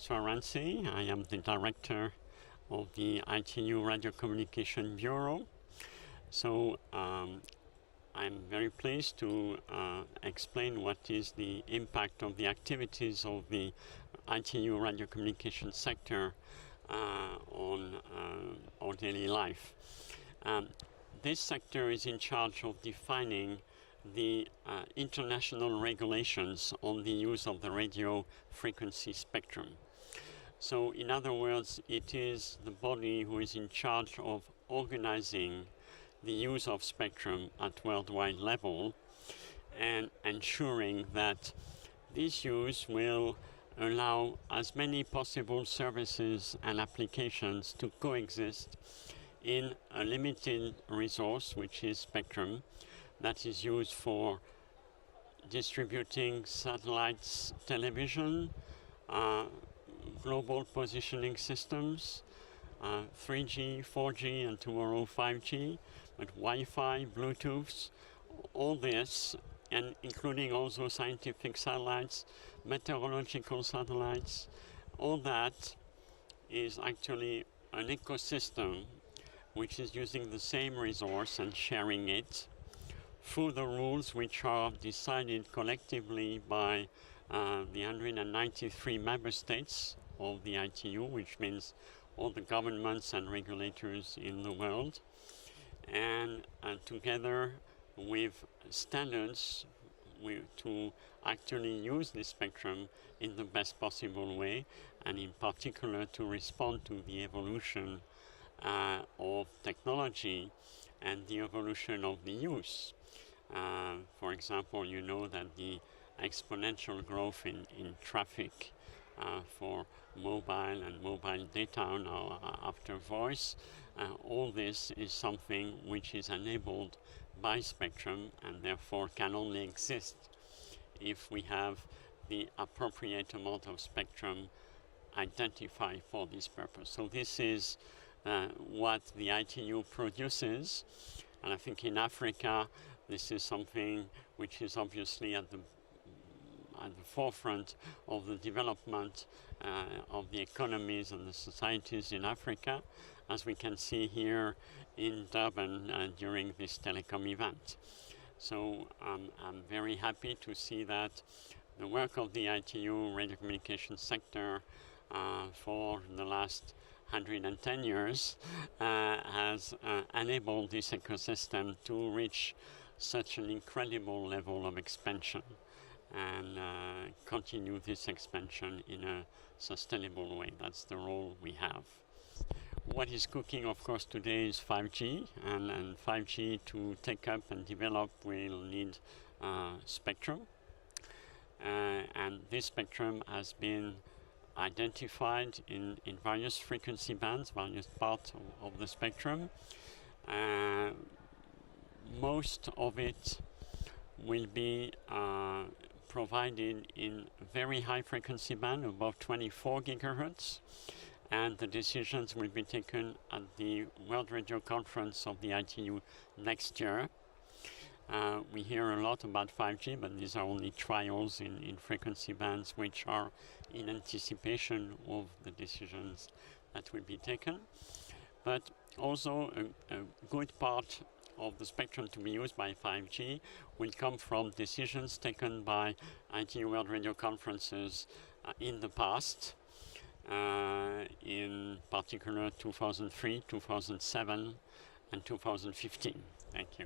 François Rancy. I am the director of the ITU Radiocommunication Bureau. So I'm very pleased to explain what is the impact of the activities of the ITU radiocommunication sector on our daily life. This sector is in charge of defining the international regulations on the use of the radio frequency spectrum. So in other words, it is the body who is in charge of organizing the use of spectrum at worldwide level and ensuring that this use will allow as many possible services and applications to coexist in a limited resource, which is spectrum, that is used for distributing satellites, television, global positioning systems, 3G, 4G, and tomorrow 5G, but Wi-Fi, Bluetooth, all this, and including also scientific satellites, meteorological satellites, all that is actually an ecosystem which is using the same resource and sharing it through the rules which are decided collectively by the 193 member states of the ITU, which means all the governments and regulators in the world, and together with standards to actually use the spectrum in the best possible way, and in particular to respond to the evolution of technology and the evolution of the use. For example, you know that the exponential growth in traffic for mobile and mobile data now after voice, all this is something which is enabled by spectrum and therefore can only exist if we have the appropriate amount of spectrum identified for this purpose. So this is what the ITU produces, and I think in Africa this is something which is obviously at the forefront of the development of the economies and the societies in Africa, as we can see here in Durban during this telecom event. So I'm very happy to see that the work of the ITU radiocommunication sector for the last 110 years has enabled this ecosystem to reach such an incredible level of expansion and continue this expansion in a sustainable way. That's the role we have. What is cooking, of course, today is 5G, and 5G to take up and develop will need spectrum. And this spectrum has been identified in various frequency bands, various parts of the spectrum. Most of it will be provided in very high frequency band, above 24 gigahertz, and the decisions will be taken at the World Radio Conference of the ITU next year. We hear a lot about 5G, but these are only trials in frequency bands which are in anticipation of the decisions that will be taken. But also a good part of the spectrum to be used by 5G will come from decisions taken by ITU World Radio Conferences in the past, in particular 2003, 2007, and 2015. Thank you.